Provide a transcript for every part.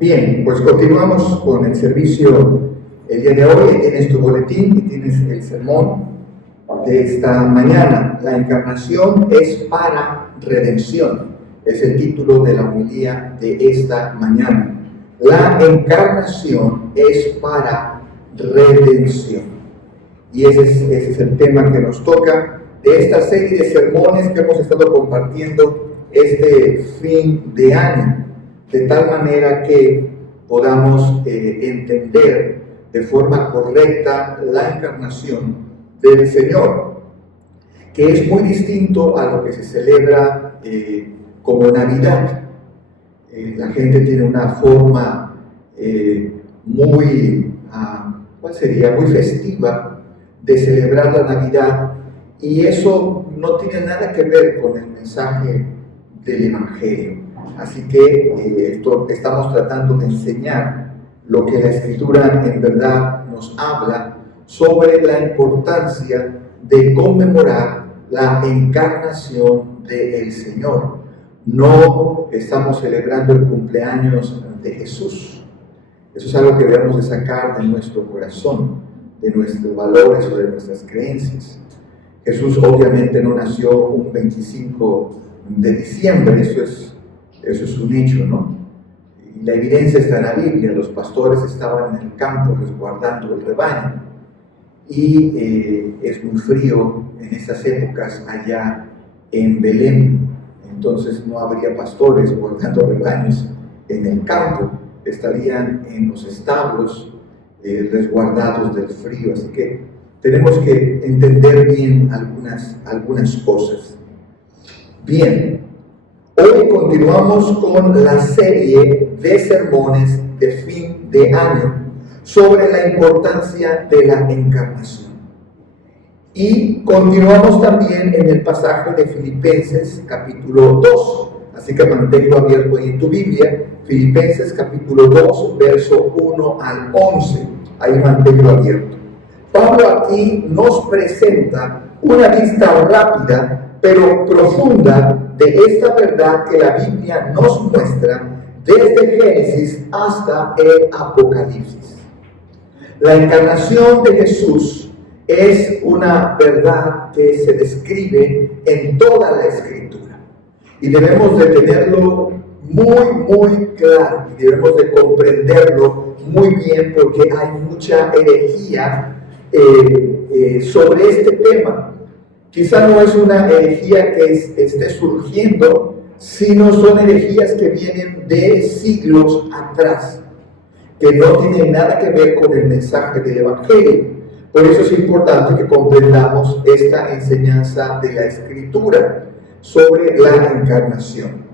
Bien, pues continuamos con el servicio el día de hoy. Tienes tu boletín y tienes el sermón de esta mañana. La encarnación es para redención. Es el título de la homilía de esta mañana. La encarnación es para redención. Y ese es el tema que nos toca de esta serie de sermones que hemos estado compartiendo este fin de año, de tal manera que podamos entender de forma correcta la encarnación del Señor, que es muy distinto a lo que se celebra como Navidad. La gente tiene una forma muy festiva de celebrar la Navidad, y eso no tiene nada que ver con el mensaje del Evangelio. Así que estamos tratando de enseñar lo que la Escritura en verdad nos habla sobre la importancia de conmemorar la encarnación del Señor. No estamos celebrando el cumpleaños de Jesús. Eso es algo que debemos de sacar de nuestro corazón, de nuestros valores o de nuestras creencias. Jesús obviamente no nació un 25 de diciembre, eso es un hecho, ¿no? Y la evidencia está en la Biblia. Los pastores estaban en el campo resguardando el rebaño, y es muy frío en estas épocas allá en Belén. Entonces no habría pastores guardando rebaños en el campo, estarían en los establos resguardados del frío. Así que tenemos que entender bien algunas cosas. Bien, hoy continuamos con la serie de sermones de fin de año sobre la importancia de la encarnación. Y continuamos también en el pasaje de Filipenses capítulo 2. Así que manténlo abierto ahí en tu Biblia. Filipenses capítulo 2, verso 1 al 11. Ahí manténlo abierto. Pablo aquí nos presenta una vista rápida pero profunda de esta verdad que la Biblia nos muestra desde Génesis hasta el Apocalipsis. La encarnación de Jesús es una verdad que se describe en toda la Escritura, y debemos de tenerlo muy claro, y debemos de comprenderlo muy bien, porque hay mucha herejía sobre este tema. Quizá no es una herejía que esté surgiendo, sino son herejías que vienen de siglos atrás, que no tienen nada que ver con el mensaje del Evangelio. Por eso es importante que comprendamos esta enseñanza de la Escritura sobre la encarnación.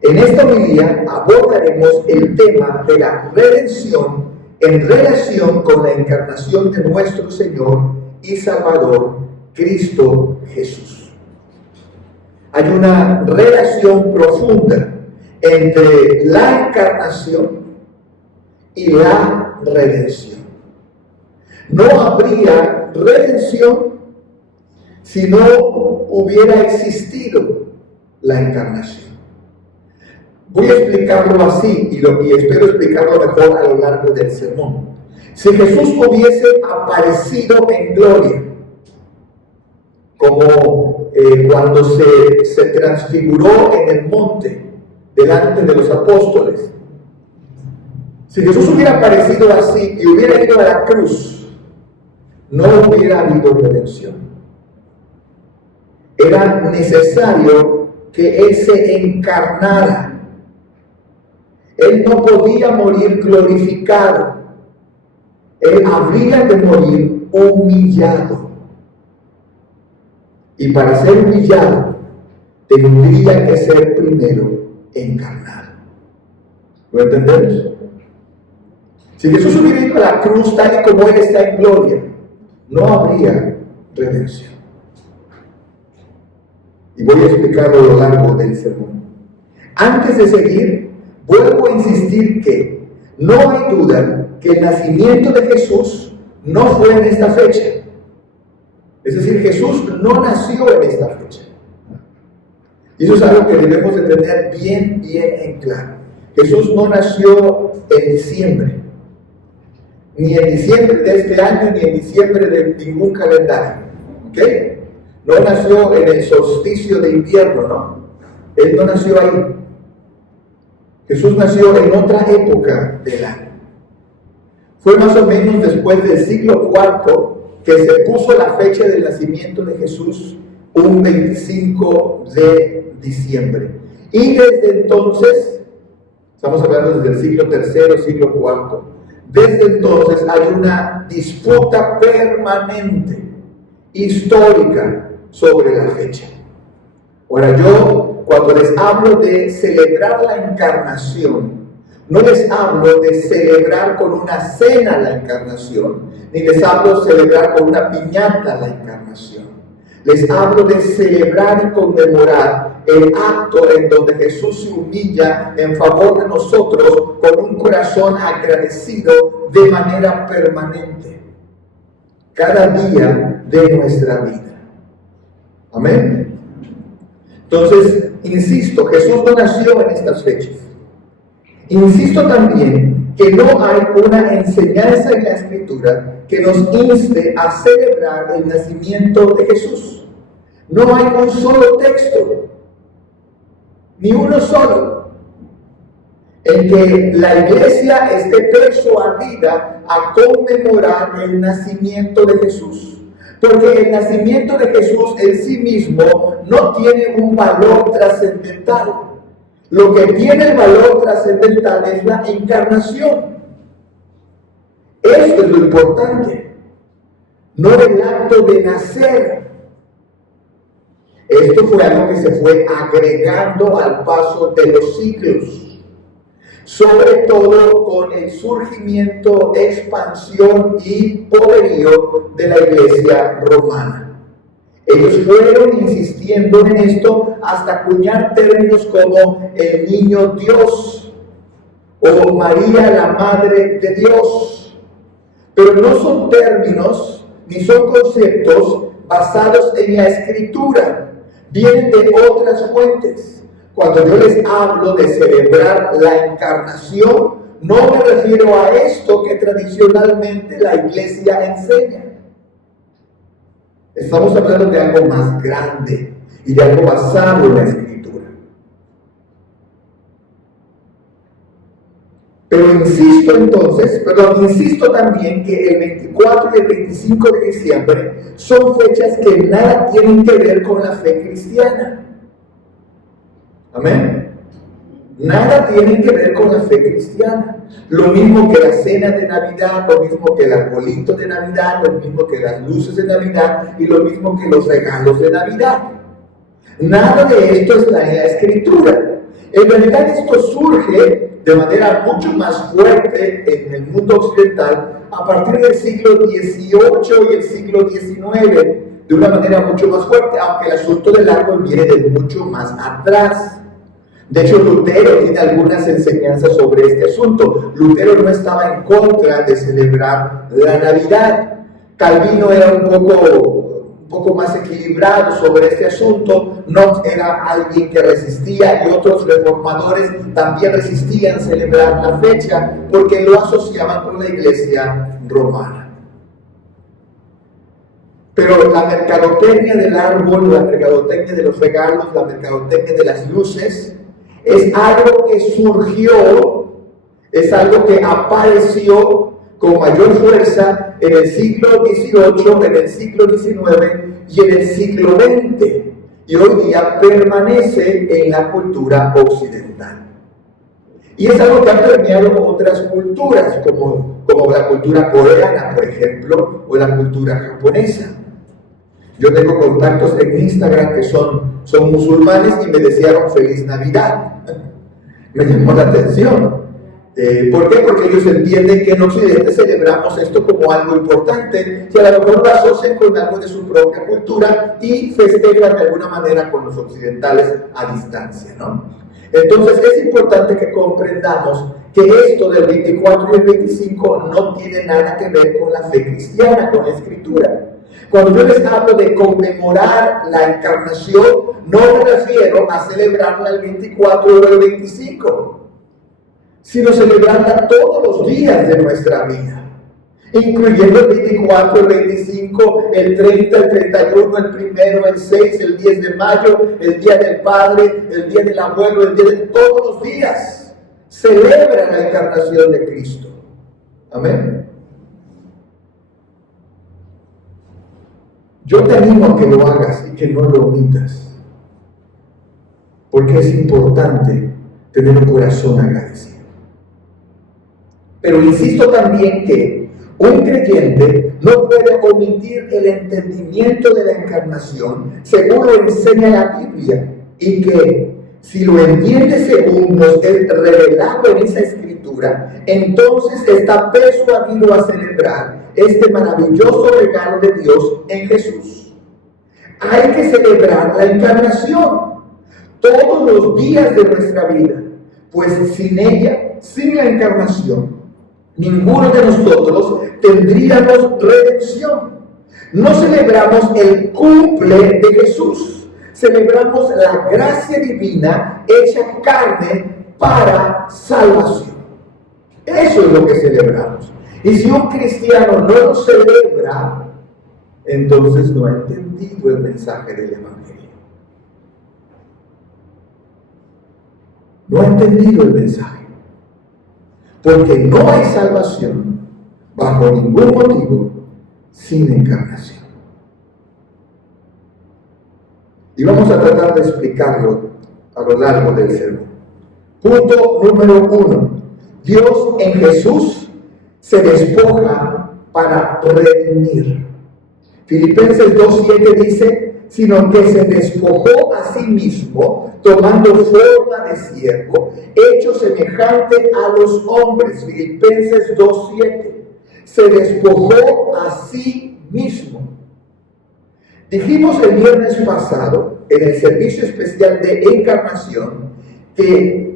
En esta homilía abordaremos el tema de la redención en relación con la encarnación de nuestro Señor y Salvador, Cristo Jesús. Hay una relación profunda entre la encarnación y la redención. No habría redención si no hubiera existido la encarnación. Voy a explicarlo así, y espero explicarlo mejor a lo largo del sermón. Si Jesús hubiese aparecido en gloria, como cuando se transfiguró en el monte delante de los apóstoles, si Jesús hubiera aparecido así y hubiera ido a la cruz, no hubiera habido redención. Era necesario que Él se encarnara. Él no podía morir glorificado. Él habría de morir humillado. Y para ser humillado, tendría que ser primero encarnado. ¿Lo entendemos? Si Jesús hubiera ido a la cruz tal y como Él está en gloria, no habría redención. Y voy a explicarlo a lo largo del sermón. Antes de seguir, vuelvo a insistir que no hay duda que el nacimiento de Jesús no fue en esta fecha. Es decir, Jesús no nació en esta fecha. Y eso es algo que debemos de tener bien en claro. Jesús no nació en diciembre, ni en diciembre de este año, ni en diciembre de ningún calendario. ¿Ok? No nació en el solsticio de invierno, ¿no? Él no nació ahí. Jesús nació en otra época del año. Fue más o menos después del siglo IV que se puso la fecha del nacimiento de Jesús, un 25 de diciembre. Y desde entonces, estamos hablando desde el siglo III, siglo IV, desde entonces hay una disputa permanente, histórica, sobre la fecha. Ahora yo, cuando les hablo de celebrar la encarnación, no les hablo de celebrar con una cena la encarnación, ni les hablo de celebrar con una piñata la encarnación. Les hablo de celebrar y conmemorar el acto en donde Jesús se humilla en favor de nosotros con un corazón agradecido de manera permanente, cada día de nuestra vida. Amén. Entonces, insisto, Jesús no nació en estas fechas. Insisto también que no hay una enseñanza en la Escritura que nos inste a celebrar el nacimiento de Jesús. No hay un solo texto, ni uno solo, en que la iglesia esté persuadida a conmemorar el nacimiento de Jesús. Porque el nacimiento de Jesús en sí mismo no tiene un valor trascendental. Lo que tiene el valor trascendental es la encarnación. Eso es lo importante, no el acto de nacer. Esto fue algo que se fue agregando al paso de los siglos, sobre todo con el surgimiento, expansión y poderío de la Iglesia romana. Ellos fueron insistiendo en esto hasta acuñar términos como el niño Dios o María la Madre de Dios. Pero no son términos ni son conceptos basados en la Escritura, vienen de otras fuentes. Cuando yo les hablo de celebrar la encarnación, no me refiero a esto que tradicionalmente la Iglesia enseña. Estamos hablando de algo más grande y de algo basado en la Escritura. Pero insisto también que el 24 y el 25 de diciembre son fechas que nada tienen que ver con la fe cristiana. Amén. Nada tienen que ver con la fe cristiana. Lo mismo que la cena de Navidad, lo mismo que el arbolito de Navidad, lo mismo que las luces de Navidad y lo mismo que los regalos de Navidad. Nada de esto está en la Escritura. En realidad esto surge de manera mucho más fuerte en el mundo occidental a partir del siglo XVIII y el siglo XIX, de una manera mucho más fuerte, aunque el asunto del árbol viene de mucho más atrás. De hecho, Lutero tiene algunas enseñanzas sobre este asunto. Lutero no estaba en contra de celebrar la Navidad. Calvino era un poco más equilibrado sobre este asunto. Knox era alguien que resistía y otros reformadores también resistían celebrar la fecha porque lo asociaban con la Iglesia romana. Pero la mercadotecnia del árbol, la mercadotecnia de los regalos, la mercadotecnia de las luces, es algo que surgió, es algo que apareció con mayor fuerza en el siglo XVIII, en el siglo XIX y en el siglo XX, y hoy día permanece en la cultura occidental. Y es algo que ha permeado otras culturas, como la cultura coreana, por ejemplo, o la cultura japonesa. Yo tengo contactos en Instagram que son musulmanes y me desearon feliz Navidad. Me llamó la atención. ¿Por qué? Porque ellos entienden que en Occidente celebramos esto como algo importante, que a lo mejor lo asocian con algo de su propia cultura y festejan de alguna manera con los occidentales a distancia, ¿no? Entonces es importante que comprendamos que esto del 24 y el 25 no tiene nada que ver con la fe cristiana, con la Escritura. Cuando yo les hablo de conmemorar la encarnación, no me refiero a celebrarla el 24 o el 25. sino celebrarla todos los días de nuestra vida, incluyendo el 24, el 25, el 30, el 31, el 1, el 6, el 10 de mayo, el Día del Padre, el Día del Abuelo, el Día de todos los días. Celebra la encarnación de Cristo. Amén. Yo te animo a que lo hagas y que no lo omitas, porque es importante tener un corazón agradecido. Pero insisto también que un creyente no puede omitir el entendimiento de la encarnación según lo enseña la Biblia, y que si lo entiende según nos es revelado en esa escritura, entonces está persuadido a celebrar este maravilloso regalo de Dios en Jesús. Hay que celebrar la encarnación todos los días de nuestra vida, pues sin ella, sin la encarnación, ninguno de nosotros tendríamos redención. No celebramos el cumple de Jesús, celebramos la gracia divina hecha carne para salvación. Eso es lo que celebramos. Y si un cristiano no lo celebra, entonces no ha entendido el mensaje del Evangelio. No ha entendido el mensaje. Porque no hay salvación bajo ningún motivo sin encarnación. Y vamos a tratar de explicarlo a lo largo del sermón. Punto número 1. Dios en Jesús se despoja para redimir. Filipenses 2:7 dice, sino que se despojó a sí mismo, tomando forma de siervo, hecho semejante a los hombres. Filipenses 2:7. Se despojó a sí mismo. Dijimos el viernes pasado, en el servicio especial de encarnación, en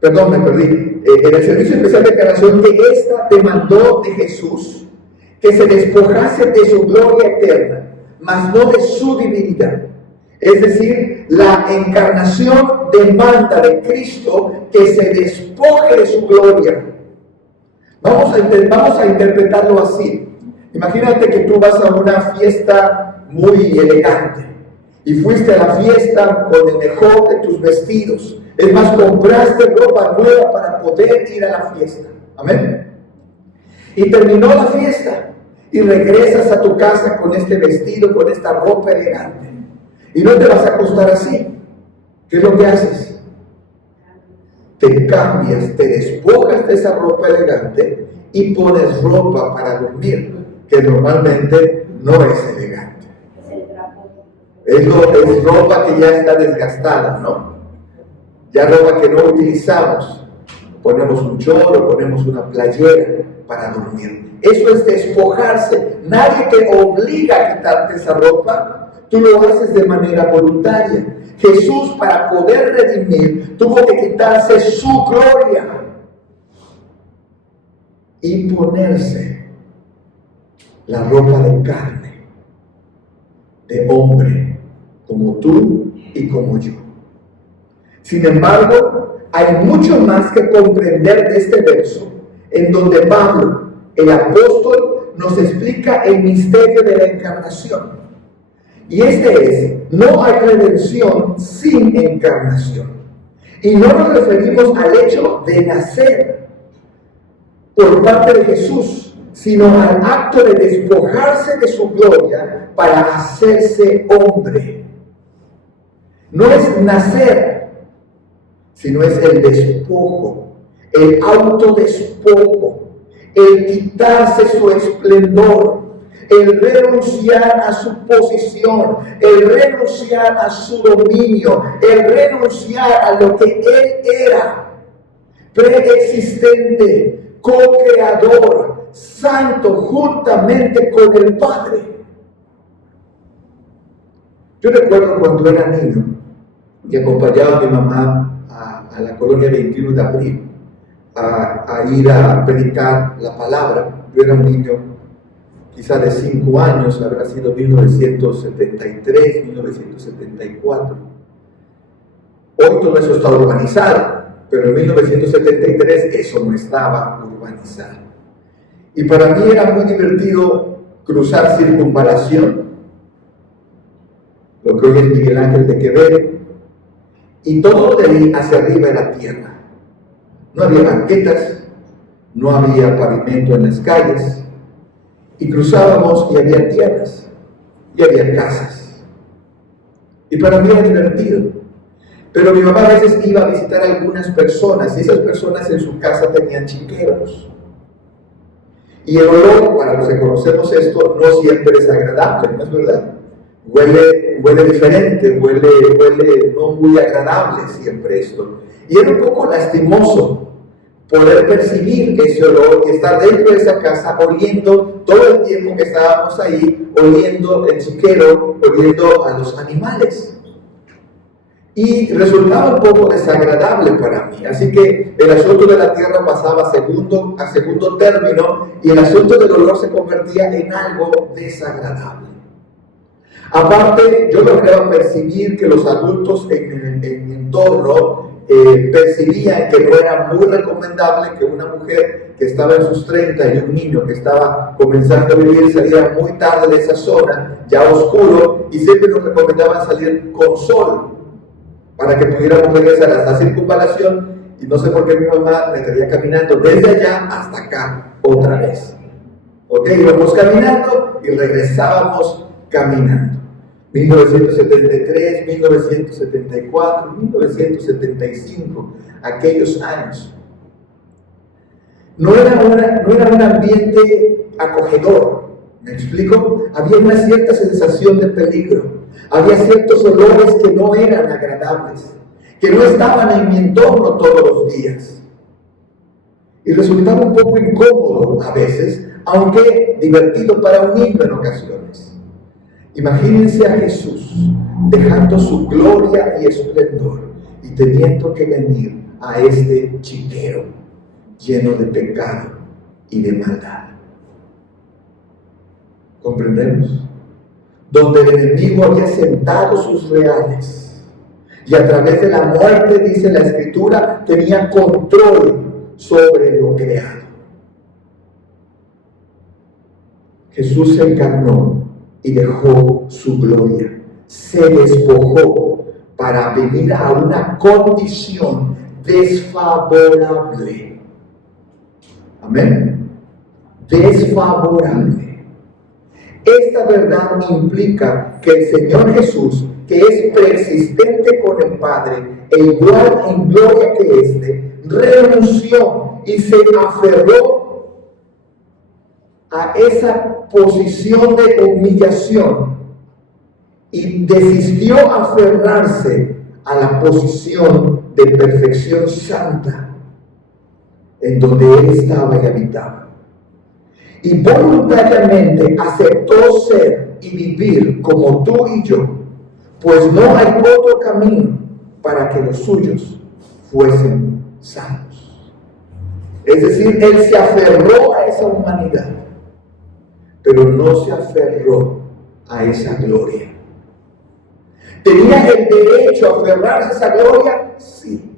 el servicio especial de encarnación, que esta demandó de Jesús que se despojase de su gloria eterna, mas no de su divinidad. Es decir, la encarnación demanda de Cristo que se despoje de su gloria. Vamos a interpretarlo así. Imagínate que tú vas a una fiesta muy elegante y fuiste a la fiesta con el mejor de tus vestidos. Es más, compraste ropa nueva para poder ir a la fiesta. Amén. Y terminó la fiesta y regresas a tu casa con este vestido, con esta ropa elegante. Y no te vas a acostar así. ¿Qué es lo que haces? Te cambias, te despojas de esa ropa elegante y pones ropa para dormir, que normalmente no es elegante. Es ropa que ya está desgastada, ¿no? Ya ropa que no utilizamos. Ponemos un chorro, ponemos una playera para dormir. Eso es despojarse. Nadie te obliga a quitarte esa ropa. Tú lo haces de manera voluntaria. Jesús, para poder redimir, tuvo que quitarse su gloria y ponerse la ropa de carne, de hombre, como tú y como yo. Sin embargo, hay mucho más que comprender de este verso, en donde Pablo, el apóstol, nos explica el misterio de la encarnación. Y este es, no hay redención sin encarnación. Y no nos referimos al hecho de nacer por parte de Jesús, sino al acto de despojarse de su gloria para hacerse hombre. No es nacer, sino es el despojo, el autodespojo, el quitarse su esplendor, el renunciar a su posición, el renunciar a su dominio, el renunciar a lo que él era, preexistente, co-creador, santo, juntamente con el Padre. Yo recuerdo cuando era niño y acompañaba a mi mamá a la colonia 21 de abril a ir a predicar la palabra. Yo era un niño quizá de 5 años, habrá sido 1973, 1974. Hoy todo eso está urbanizado, pero en 1973 eso no estaba urbanizado. Y para mí era muy divertido cruzar Circunvalación, lo que hoy es Miguel Ángel de Quevedo, y todo de ahí hacia arriba era tierra. No había banquetas, no había pavimento en las calles, y cruzábamos y había tierras, y había casas. Y para mí era divertido. Pero mi mamá a veces iba a visitar a algunas personas, y esas personas en su casa tenían chiqueros. Y el olor, para los que conocemos esto, no siempre es agradable, ¿no es verdad? Huele diferente, huele no muy agradable siempre esto. Y era un poco lastimoso poder percibir ese olor y estar dentro de esa casa oliendo todo el tiempo que estábamos ahí, oliendo el chiquero, oliendo a los animales. Y resultaba un poco desagradable para mí. Así que el asunto de la tierra pasaba a segundo término y el asunto del olor se convertía en algo desagradable. Aparte, yo lograba percibir que los adultos en mi entorno percibían que no era muy recomendable que una mujer que estaba en sus 30 y un niño que estaba comenzando a vivir saliera muy tarde de esa zona, ya oscuro, y siempre nos recomendaban salir con sol para que pudiéramos regresar hasta la Circunvalación, y no sé por qué mi mamá me traía caminando desde allá hasta acá otra vez. Ok, íbamos caminando y regresábamos caminando. 1973, 1974, 1975, aquellos años. No era un ambiente acogedor, ¿me explico? Había una cierta sensación de peligro, había ciertos olores que no eran agradables, que no estaban en mi entorno todos los días. Y resultaba un poco incómodo a veces, aunque divertido para un niño en ocasiones. Imagínense a Jesús dejando su gloria y esplendor y teniendo que venir a este chiquero lleno de pecado y de maldad. ¿Comprendemos? Donde el enemigo había sentado sus reales y a través de la muerte, dice la Escritura, tenía control sobre lo creado. Jesús se encarnó y dejó su gloria, se despojó para venir a una condición desfavorable. Amén. Desfavorable. Esta verdad implica que el Señor Jesús, que es preexistente con el Padre e igual en gloria que éste, renunció y se aferró a esa posición de humillación y desistió aferrarse a la posición de perfección santa en donde Él estaba y habitaba. Y voluntariamente aceptó ser y vivir como tú y yo, pues no hay otro camino para que los suyos fuesen salvos. Es decir, Él se aferró a esa humanidad, pero no se aferró a esa gloria. ¿Tenía el derecho a aferrarse a esa gloria? Sí.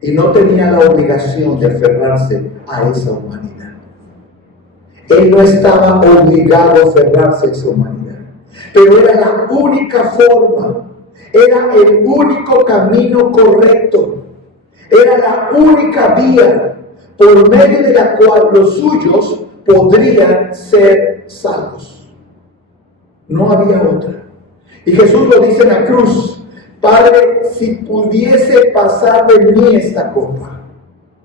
Y no tenía la obligación de aferrarse a esa humanidad. Él no estaba obligado a aferrarse a esa humanidad, pero era la única forma, era el único camino correcto, era la única vía por medio de la cual los suyos podrían ser salvos. No había otra. Y Jesús lo dice en la cruz: Padre, si pudiese pasar de mí esta copa,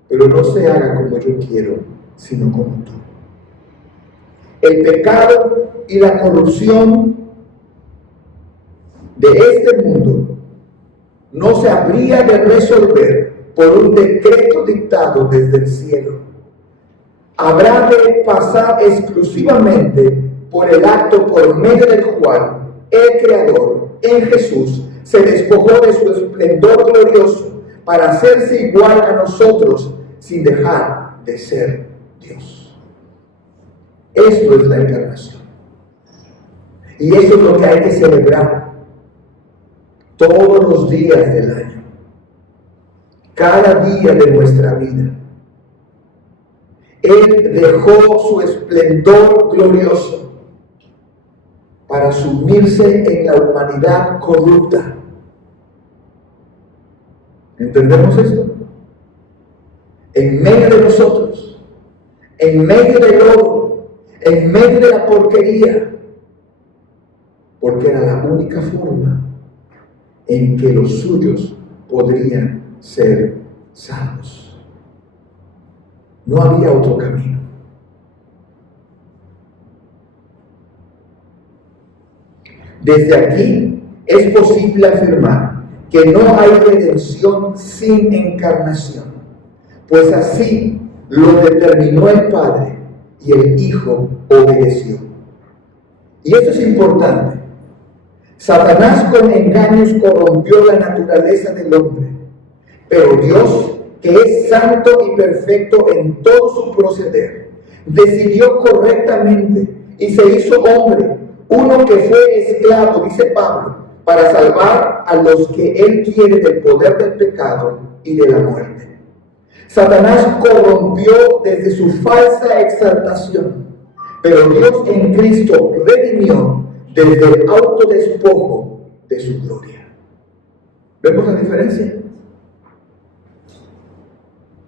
pero no se haga como yo quiero, sino como tú. El pecado y la corrupción de este mundo no se habría de resolver por un decreto dictado desde el cielo. Habrá de pasar exclusivamente por el acto por medio del cual el Creador, en Jesús, se despojó de su esplendor glorioso para hacerse igual a nosotros sin dejar de ser Dios. Esto es la encarnación. Y eso es lo que hay que celebrar. todos los días del año, cada día de nuestra vida. Él dejó su esplendor glorioso para sumirse en la humanidad corrupta. ¿Entendemos esto? En medio de nosotros, en medio del lodo, en medio de la porquería, porque era la única forma en que los suyos podrían ser salvos. No había otro camino. Desde aquí es posible afirmar que no hay redención sin encarnación, pues así lo determinó el Padre y el Hijo obedeció. Y esto es importante. Satanás con engaños corrompió la naturaleza del hombre, pero Dios, que es santo y perfecto en todo su proceder, decidió correctamente y se hizo hombre, uno que fue esclavo, dice Pablo, para salvar a los que él quiere del poder del pecado y de la muerte. Satanás corrompió desde su falsa exaltación, pero Dios en Cristo redimió desde el autodespojo de su gloria. ¿Vemos la diferencia?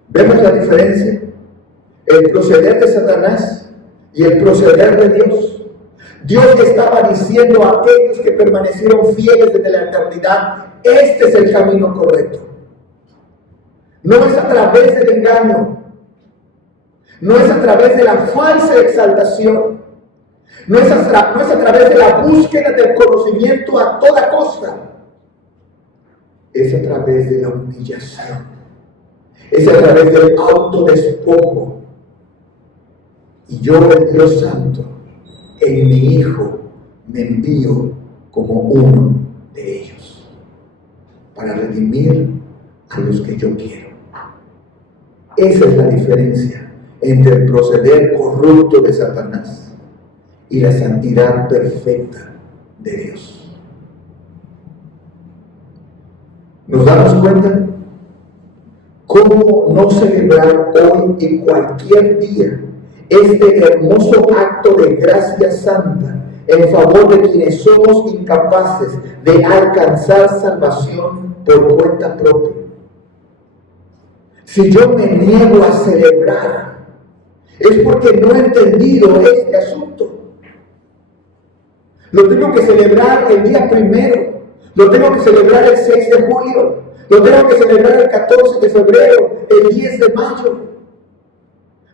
¿Vemos la diferencia? El proceder de Satanás y el proceder de Dios. Dios estaba diciendo a aquellos que permanecieron fieles desde la eternidad: este es el camino correcto. No es a través del engaño, no es a través de la falsa exaltación, no es a través de la búsqueda del conocimiento a toda costa, es a través de la humillación, es a través del autodespojo. Y yo, el Dios Santo, en mi Hijo me envío como uno de ellos, para redimir a los que yo quiero. Esa es la diferencia entre el proceder corrupto de Satanás y la santidad perfecta de Dios. ¿Nos damos cuenta? ¿Cómo no celebrar hoy y cualquier día este hermoso acto de gracia santa en favor de quienes somos incapaces de alcanzar salvación por cuenta propia? Si yo me niego a celebrar, es porque no he entendido este asunto. Lo tengo que celebrar el día 1, lo tengo que celebrar el 6 de julio, lo tengo que celebrar el 14 de febrero, el 10 de mayo.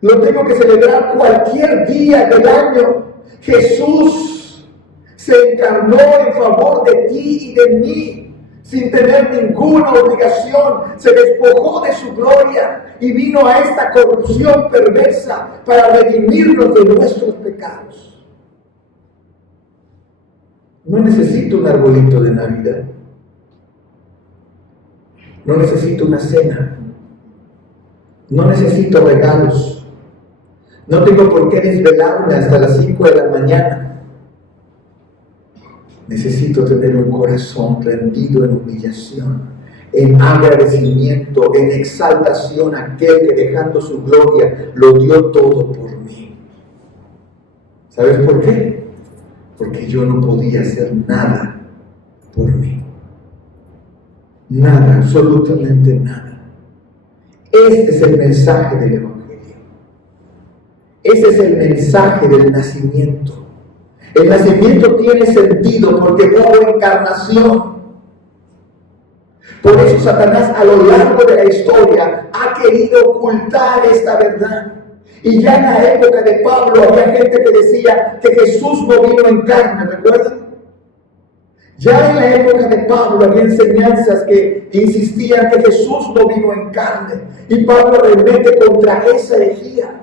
Lo tengo que celebrar cualquier día del año. Jesús se encarnó en favor de ti y de mí, sin tener ninguna obligación. Se despojó de su gloria y vino a esta corrupción perversa para redimirnos de nuestros pecados. No necesito un arbolito de Navidad. No necesito una cena. No necesito regalos. No tengo por qué desvelarme hasta las 5 de la mañana. Necesito tener un corazón rendido en humillación, en agradecimiento, en exaltación a aquel que, dejando su gloria, lo dio todo por mí. ¿Sabes por qué? Porque yo no podía hacer nada por mí. Nada, absolutamente nada. Este es el mensaje del Evangelio. Ese es el mensaje del nacimiento. El nacimiento tiene sentido porque hubo encarnación. Por eso Satanás a lo largo de la historia ha querido ocultar esta verdad. Y ya en la época de Pablo había gente que decía que Jesús no vino en carne, ¿recuerdan? Ya en la época de Pablo había enseñanzas que insistían que Jesús no vino en carne. Y Pablo remete contra esa herejía.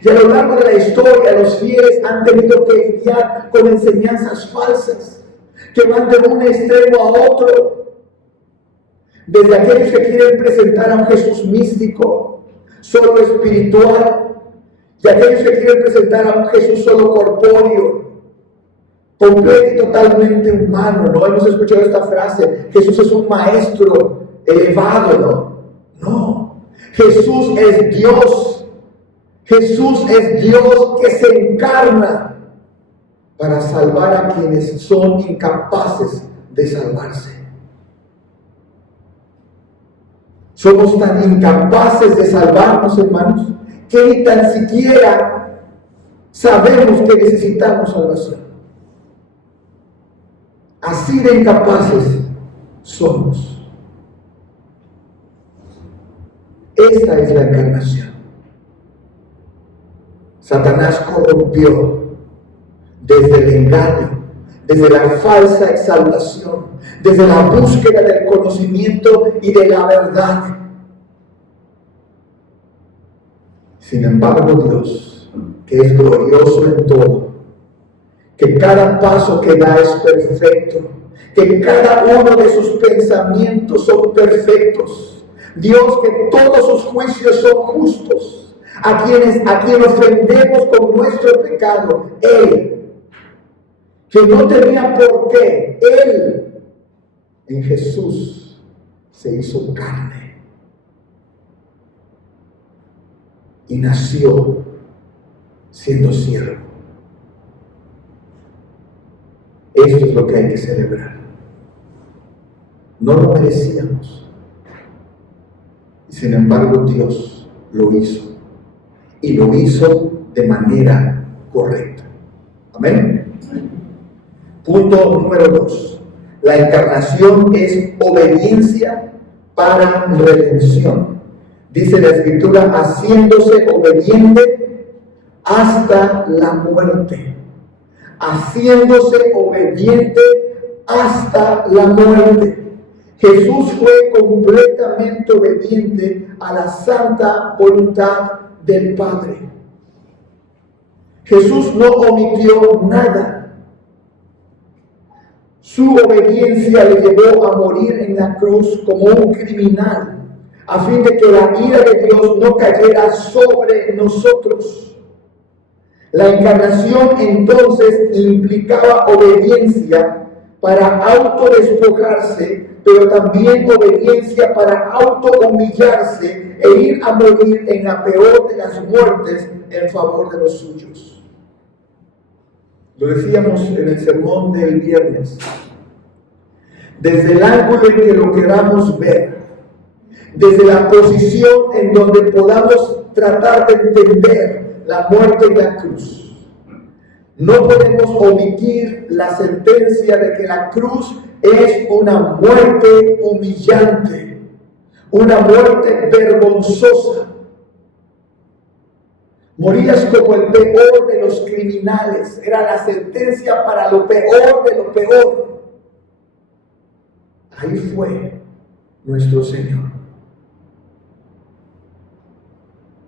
Y a lo largo de la historia los fieles han tenido que lidiar con enseñanzas falsas que van de un extremo a otro. Desde aquellos que quieren presentar a un Jesús místico, solo espiritual, y aquellos que quieren presentar a un Jesús solo corpóreo. completo y totalmente humano, ¿no? Hemos escuchado esta frase, Jesús es un maestro elevado, ¿no? No, Jesús es Dios. Jesús es Dios que se encarna para salvar a quienes son incapaces de salvarse. Somos tan incapaces de salvarnos, hermanos, que ni tan siquiera sabemos que necesitamos salvación. Así de incapaces somos. Esta es la encarnación. Satanás corrompió desde el engaño, desde la falsa exaltación, desde la búsqueda del conocimiento y de la verdad. Sin embargo, Dios, que es glorioso en todo, que cada paso que da es perfecto, que cada uno de sus pensamientos son perfectos, Dios que todos sus juicios son justos, a quien ofendemos con nuestro pecado, Él, que no tenía por qué, Él en Jesús se hizo carne y nació siendo siervo. Esto es lo que hay que celebrar. No lo merecíamos. Y sin embargo, Dios lo hizo. Y lo hizo de manera correcta. Amén. Punto número 2. La encarnación es obediencia para redención. Dice la Escritura, haciéndose obediente hasta la muerte. Haciéndose obediente hasta la muerte. Jesús fue completamente obediente a la santa voluntad del Padre. Jesús no omitió nada. Su obediencia le llevó a morir en la cruz como un criminal, a fin de que la ira de Dios no cayera sobre nosotros. La encarnación entonces implicaba obediencia para autodespojarse, pero también obediencia para autohumillarse e ir a morir en la peor de las muertes en favor de los suyos. Lo decíamos en el sermón del viernes. Desde el ángulo en que lo queramos ver, desde la posición en donde podamos tratar de entender la muerte en la cruz, no podemos omitir la sentencia de que la cruz es una muerte humillante, una muerte vergonzosa. Morías como el peor de los criminales, era la sentencia para lo peor de lo peor. Ahí fue nuestro Señor.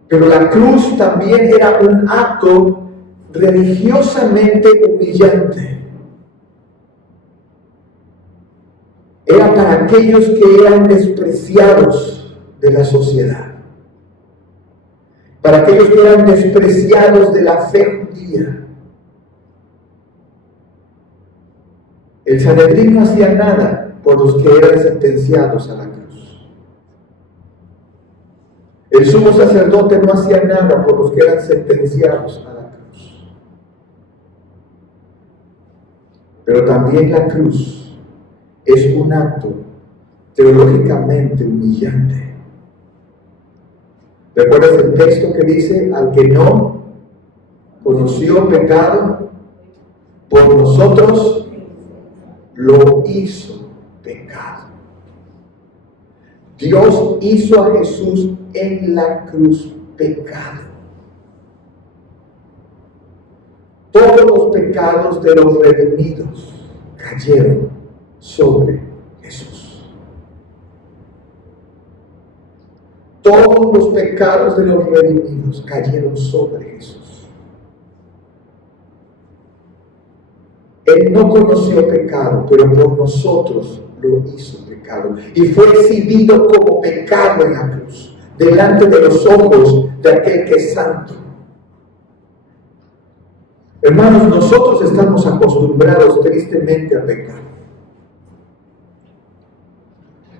Pero la cruz también era un acto religiosamente humillante. Era para aquellos que eran despreciados de la sociedad, para aquellos que eran despreciados de la fe judía. El Sanedrín no hacía nada por los que eran sentenciados a la cruz. El sumo sacerdote no hacía nada por los que eran sentenciados a la cruz. Pero también la cruz es un acto teológicamente humillante. ¿Recuerdas el texto que dice, al que no conoció pecado, por nosotros lo hizo pecado? Dios hizo a Jesús en la cruz pecado. Todos los pecados de los redimidos cayeron sobre Jesús. Todos los pecados de los redimidos cayeron sobre Jesús. Él no conoció pecado, pero por nosotros lo hizo pecado. Y fue exhibido como pecado en la cruz, delante de los ojos de aquel que es santo. Hermanos, nosotros estamos acostumbrados acostumbrados tristemente a pecar.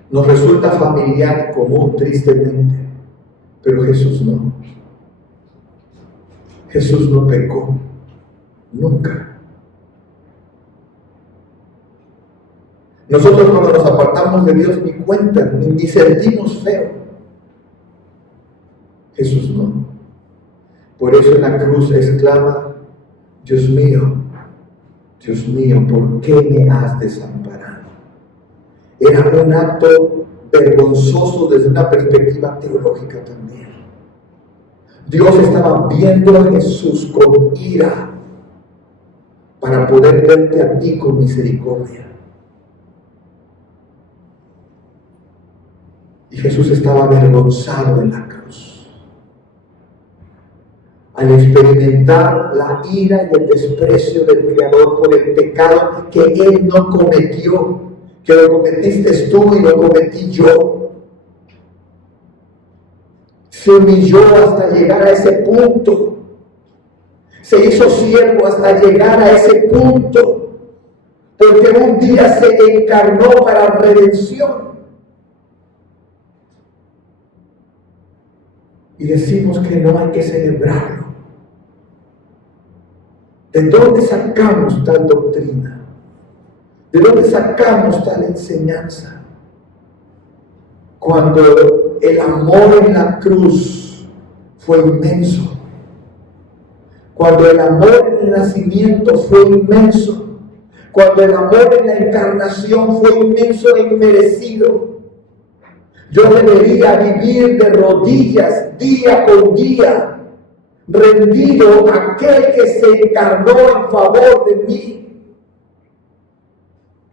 Nos resulta familiar y común tristemente, pero Jesús no. Jesús no pecó, nunca. Nosotros cuando nos apartamos de Dios ni cuenta, ni sentimos feo. Jesús no. Por eso en la cruz exclama: Dios mío, ¿por qué me has desamparado? Era un acto vergonzoso desde una perspectiva teológica también. Dios estaba viendo a Jesús con ira para poder verte a ti con misericordia. Y Jesús estaba avergonzado en la cruz. Al experimentar la ira y el desprecio del Creador por el pecado que Él no cometió, que lo cometiste tú y lo cometí yo, se humilló hasta llegar a ese punto. Se hizo siervo hasta llegar a ese punto, porque un día se encarnó para redención. Y decimos que no hay que celebrarlo. ¿De dónde sacamos tal doctrina? ¿De dónde sacamos tal enseñanza? Cuando el amor en la cruz fue inmenso. Cuando el amor en el nacimiento fue inmenso. Cuando el amor en la encarnación fue inmenso e inmerecido. Yo debería vivir de rodillas día con día, rendido a aquel que se encarnó en favor de mí.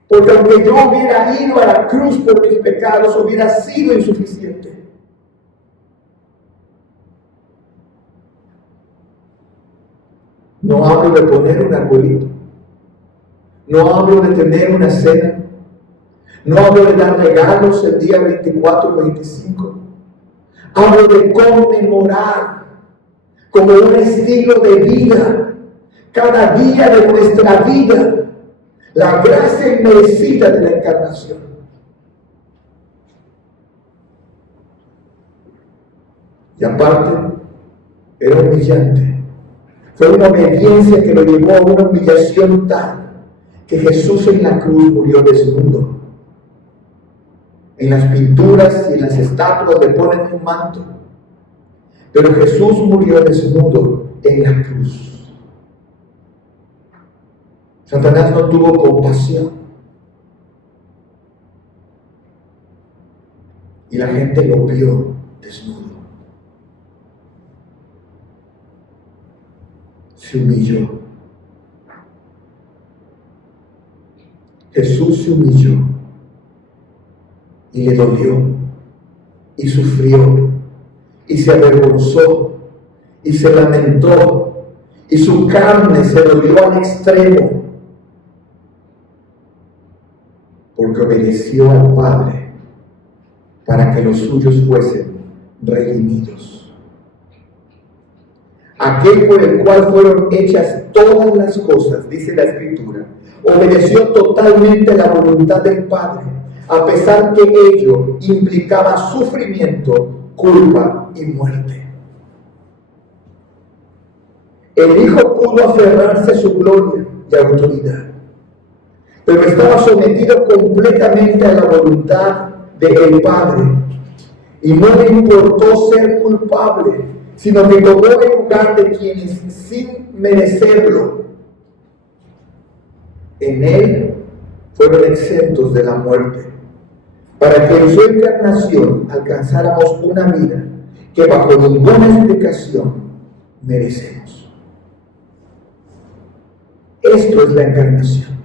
Porque aunque yo hubiera ido a la cruz por mis pecados, hubiera sido insuficiente. No hablo de poner un arbolito. No hablo de tener una cena. No hablo de dar regalos el día 24 o 25. Hablo de conmemorar como un estilo de vida, cada día de nuestra vida, la gracia inmerecida de la encarnación. Y aparte, era humillante. Fue una obediencia que lo llevó a una humillación tal que Jesús en la cruz murió desnudo. En las pinturas y en las estatuas le ponen un manto, pero Jesús murió desnudo en la cruz. Satanás no tuvo compasión. Y la gente lo vio desnudo. Se humilló. Jesús se humilló. Y le dolió. Y sufrió. Y se avergonzó. Y se lamentó. Y su carne se dolió al extremo. Porque obedeció al Padre para que los suyos fuesen redimidos. Aquel por el cual fueron hechas todas las cosas, dice la Escritura, obedeció totalmente la voluntad del Padre, a pesar que ello implicaba sufrimiento, culpa y muerte. El Hijo pudo aferrarse a su gloria y autoridad, pero estaba sometido completamente a la voluntad del Padre, y no le importó ser culpable, sino que tomó el lugar de quienes, sin merecerlo, en él fueron exentos de la muerte, para que en su encarnación alcanzáramos una vida que bajo ninguna explicación merecemos. Esto es la encarnación.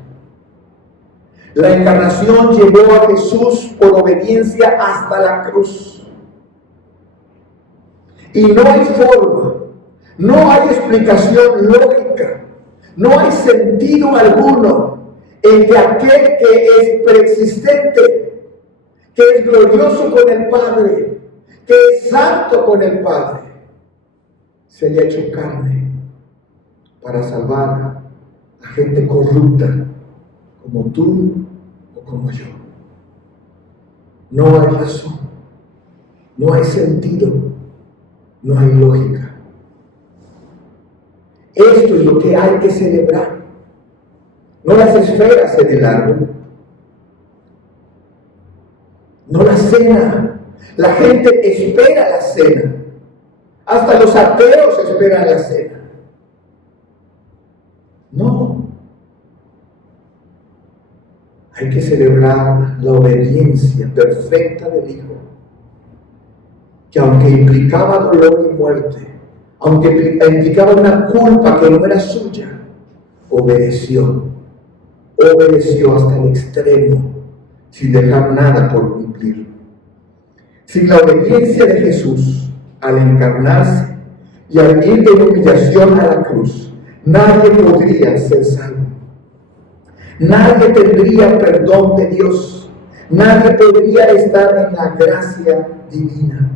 La encarnación llevó a Jesús por obediencia hasta la cruz. Y no hay forma, no hay explicación lógica, no hay sentido alguno en que aquel que es preexistente, que es glorioso con el Padre, que es santo con el Padre, se haya hecho carne para salvar a gente corrupta como tú o como yo. No hay razón, no hay sentido, no hay lógica. Esto es lo que hay que celebrar, no las esferas en el árbol, no la cena. La gente espera la cena, hasta los ateos esperan la cena. No, hay que celebrar la obediencia perfecta del Hijo, que aunque implicaba dolor y muerte, aunque implicaba una culpa que no era suya, obedeció hasta el extremo, sin dejar nada por cumplir. Sin la obediencia de Jesús al encarnarse y al ir de humillación a la cruz, nadie podría ser salvo. Nadie tendría perdón de Dios. Nadie podría estar en la gracia divina.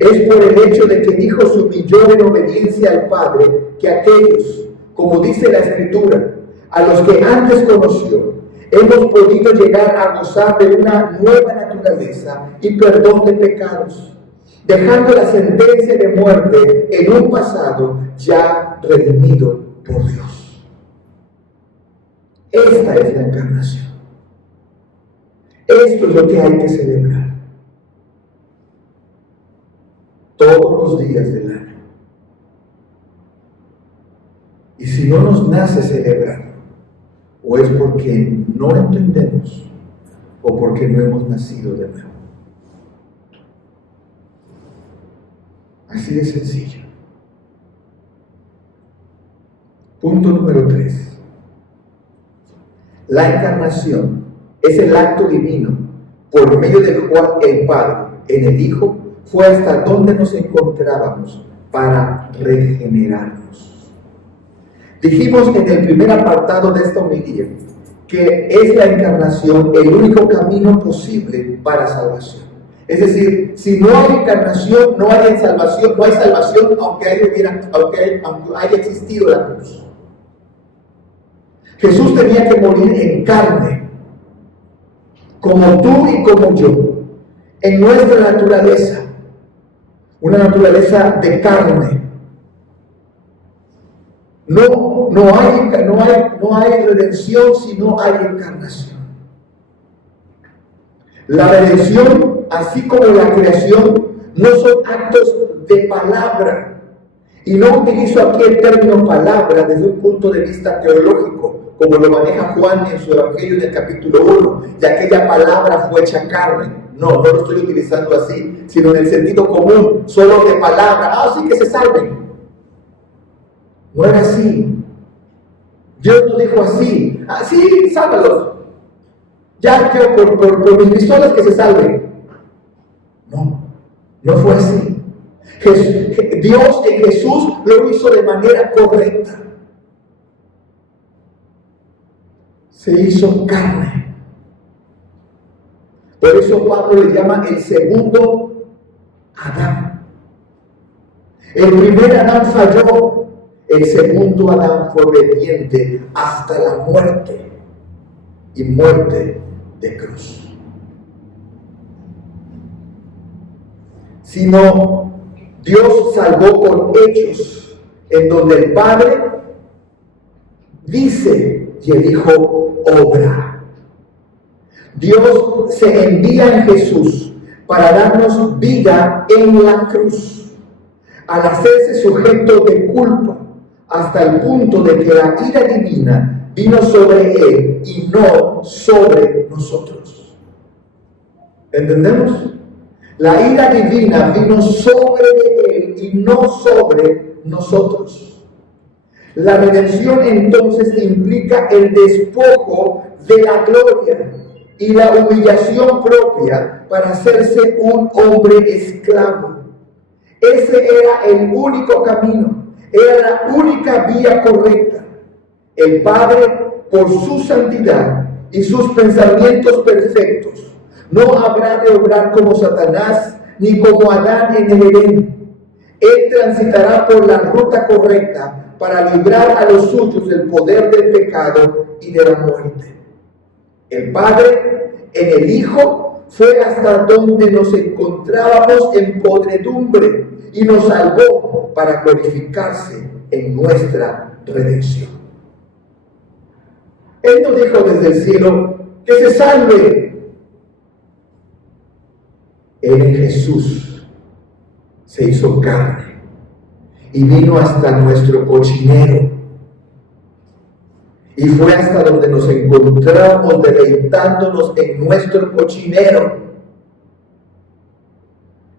Es por el hecho de que el Hijo se humilló en obediencia al Padre que aquellos, como dice la Escritura, a los que antes conoció, hemos podido llegar a gozar de una nueva naturaleza y perdón de pecados, dejando la sentencia de muerte en un pasado ya redimido por Dios. Esta es la encarnación. Esto es lo que hay que celebrar todos los días del año. Y si no nos nace celebrar, o es porque no entendemos, o porque no hemos nacido de nuevo. Así de sencillo. Punto número 3. La encarnación es el acto divino por medio del cual el Padre, en el Hijo, fue hasta donde nos encontrábamos para regenerarnos. Dijimos en el primer apartado de esta homilía que es la encarnación el único camino posible para salvación. Es decir, si no hay encarnación, no hay salvación, aunque haya existido la cruz. Jesús tenía que morir en carne, como tú y como yo, en nuestra naturaleza, una naturaleza de carne. No hay redención si no hay encarnación. La redención, así como la creación, no son actos de palabra. Y no utilizo aquí el término palabra desde un punto de vista teológico, como lo maneja Juan en su Evangelio en el capítulo 1, y aquella palabra fue hecha carne. No lo estoy utilizando así, sino en el sentido común, solo de palabra. Sí que se salven. No era así. Dios no dijo así. Sí, sálvalos. Ya que por mis pistolas que se salven. No fue así. Dios en Jesús lo hizo de manera correcta. Se hizo carne. Por eso Pablo le llama el segundo Adán. El primer Adán falló. El segundo Adán fue obediente hasta la muerte, y muerte de cruz. Sino Dios salvó con hechos, en donde el Padre dice y el Hijo obra. Dios se envía en Jesús para darnos vida en la cruz, al hacerse sujeto de culpa, hasta el punto de que la ira divina vino sobre él y no sobre nosotros. ¿Entendemos? La ira divina vino sobre él y no sobre nosotros. La redención entonces implica el despojo de la gloria y la humillación propia para hacerse un hombre esclavo. Ese era el único camino. Era la única vía correcta. El Padre, por su santidad y sus pensamientos perfectos, no habrá de obrar como Satanás ni como Adán en el Edén. Él transitará por la ruta correcta para librar a los suyos del poder del pecado y de la muerte. El Padre, en el Hijo, fue hasta donde nos encontrábamos en podredumbre y nos salvó para glorificarse en nuestra redención. Él no dijo desde el cielo que se salve. Él en Jesús se hizo carne y vino hasta nuestro cochinero. Y fue hasta donde nos encontramos deleitándonos en nuestro cochinero.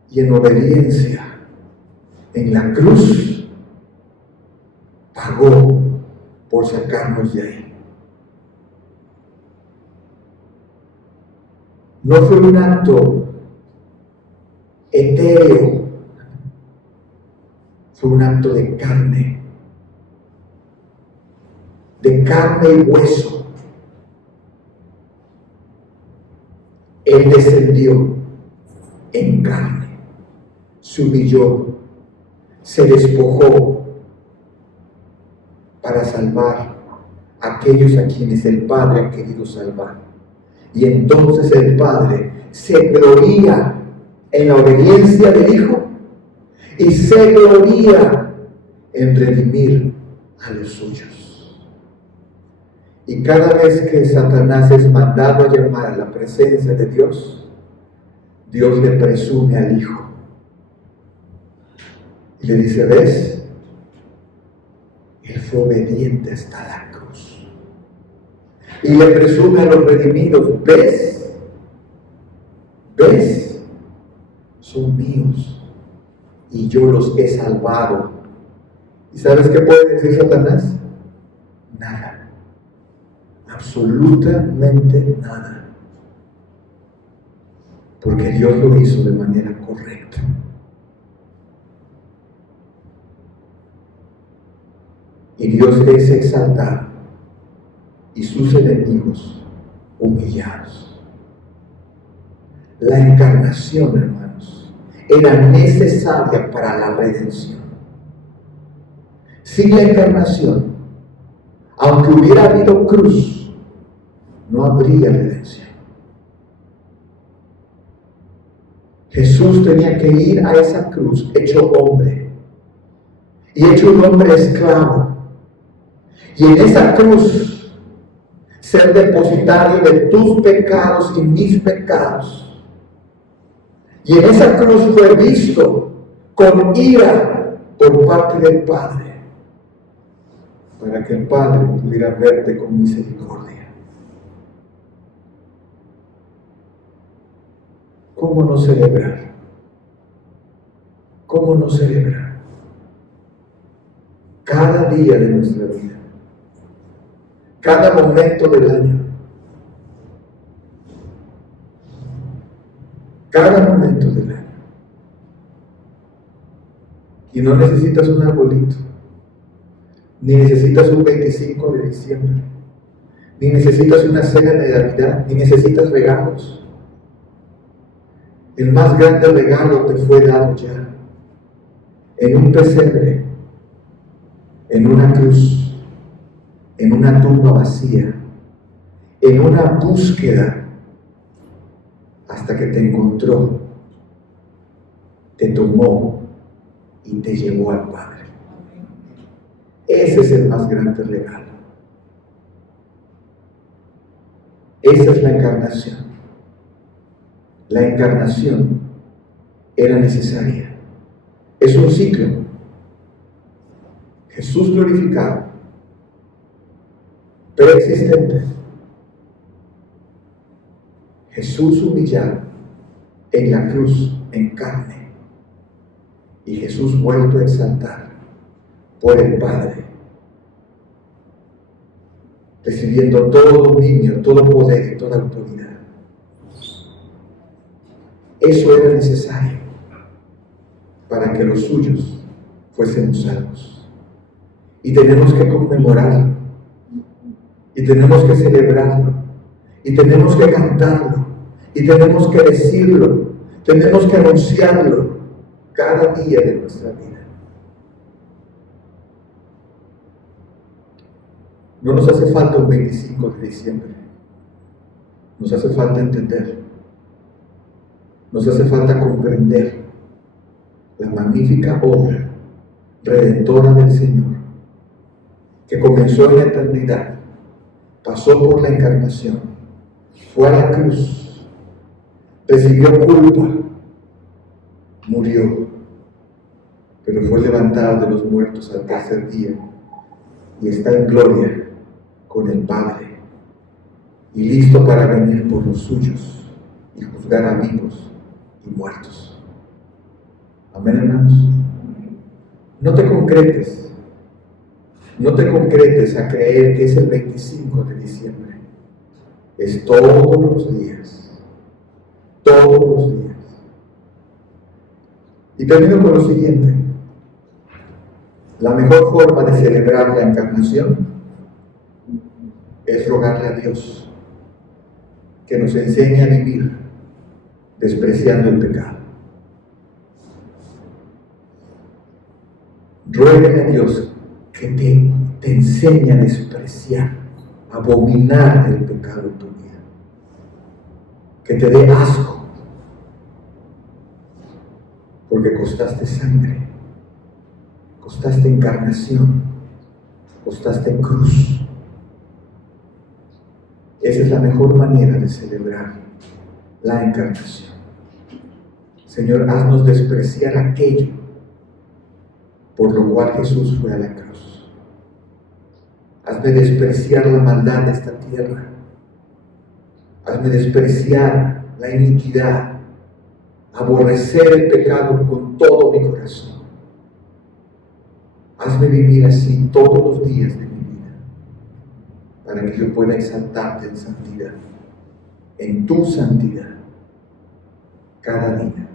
Y en obediencia, en la cruz, pagó por sacarnos de ahí. No fue un acto etéreo, fue un acto de carne y hueso. Él descendió en carne, se humilló, se despojó para salvar a aquellos a quienes el Padre ha querido salvar. Y entonces el Padre se gloría en la obediencia del Hijo y se gloría en redimir a los suyos. Y cada vez que Satanás es mandado a llamar a la presencia de Dios, Dios le presume al Hijo. Y le dice, ¿ves? Él fue obediente hasta la cruz. Y le presume a los redimidos, ¿ves? ¿Ves? Son míos y yo los he salvado. ¿Y sabes qué puede decir Satanás? Nada. Absolutamente nada. Porque Dios lo hizo de manera correcta. Y Dios es exaltado y sus enemigos humillados. La encarnación, hermanos, era necesaria para la redención. Sin la encarnación, aunque hubiera habido cruz, no habría redención. Jesús tenía que ir a esa cruz hecho hombre y hecho un hombre esclavo, y en esa cruz ser depositario de tus pecados y mis pecados. Y en esa cruz fue visto con ira por parte del Padre, para que el Padre pudiera verte con misericordia. ¿Cómo no celebrar? ¿Cómo no celebrar? Cada día de nuestra vida, cada momento del año, cada momento del año. Y no necesitas un arbolito, ni necesitas un 25 de diciembre, ni necesitas una cena de Navidad, ni necesitas regalos. El más grande regalo te fue dado ya, en un pesebre, en una cruz, en una tumba vacía, en una búsqueda, hasta que te encontró, te tomó y te llevó al Padre. Ese es el más grande regalo. Esa es la encarnación. La encarnación era necesaria. Es un ciclo. Jesús glorificado, preexistente. Jesús humillado en la cruz, en carne. Y Jesús vuelto a exaltar por el Padre, recibiendo todo dominio, todo poder y toda autoridad. Eso era necesario para que los suyos fuésemos salvos. Y tenemos que conmemorarlo, y tenemos que celebrarlo, y tenemos que cantarlo, y tenemos que decirlo, tenemos que anunciarlo cada día de nuestra vida. No nos hace falta un 25 de diciembre. Nos hace falta entender. Nos hace falta comprender la magnífica obra redentora del Señor, que comenzó en la eternidad, pasó por la encarnación, fue a la cruz, recibió culpa, murió, pero fue levantado de los muertos al tercer día y está en gloria con el Padre y listo para venir por los suyos y juzgar a vivos y muertos. Amén, hermanos. No te concretes a creer que es el 25 de diciembre. Es todos los días. Todos los días. Y termino con lo siguiente. La mejor forma de celebrar la encarnación es rogarle a Dios que nos enseñe a vivir despreciando el pecado. Ruégale a Dios que te enseñe a despreciar, a abominar el pecado en tu vida, que te dé asco, porque costaste sangre, costaste encarnación, costaste cruz. Esa es la mejor manera de celebrar la encarnación. Señor, haznos despreciar aquello por lo cual Jesús fue a la cruz. Hazme despreciar la maldad de esta tierra. Hazme despreciar la iniquidad, aborrecer el pecado con todo mi corazón. Hazme vivir así todos los días de mi vida, para que yo pueda exaltarte en santidad, en tu santidad, cada día.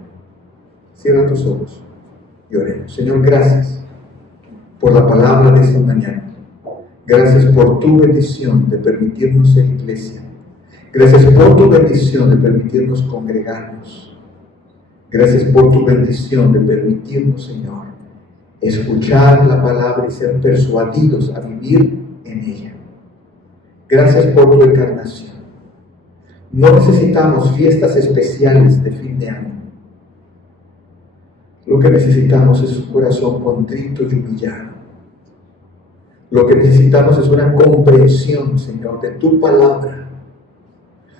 Cierra tus ojos y oremos. Señor, gracias por la palabra de esta mañana. Gracias por tu bendición de permitirnos ser iglesia. Gracias por tu bendición de permitirnos congregarnos. Gracias por tu bendición de permitirnos, Señor, escuchar la palabra y ser persuadidos a vivir en ella. Gracias por tu encarnación. No necesitamos fiestas especiales de fin de año. Lo que necesitamos es un corazón contrito y humillado. Lo que necesitamos es una comprensión, Señor, de tu palabra,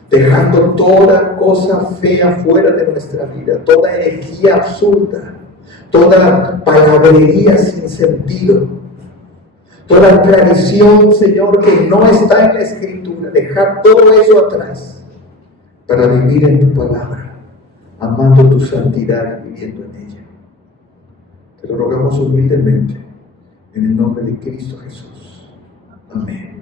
dejando toda cosa fea fuera de nuestra vida, toda herejía absurda, toda palabrería sin sentido, toda tradición, Señor, que no está en la Escritura, dejar todo eso atrás para vivir en tu palabra, amando tu santidad y viviendo en ella. Te lo rogamos humildemente, en el nombre de Cristo Jesús. Amén.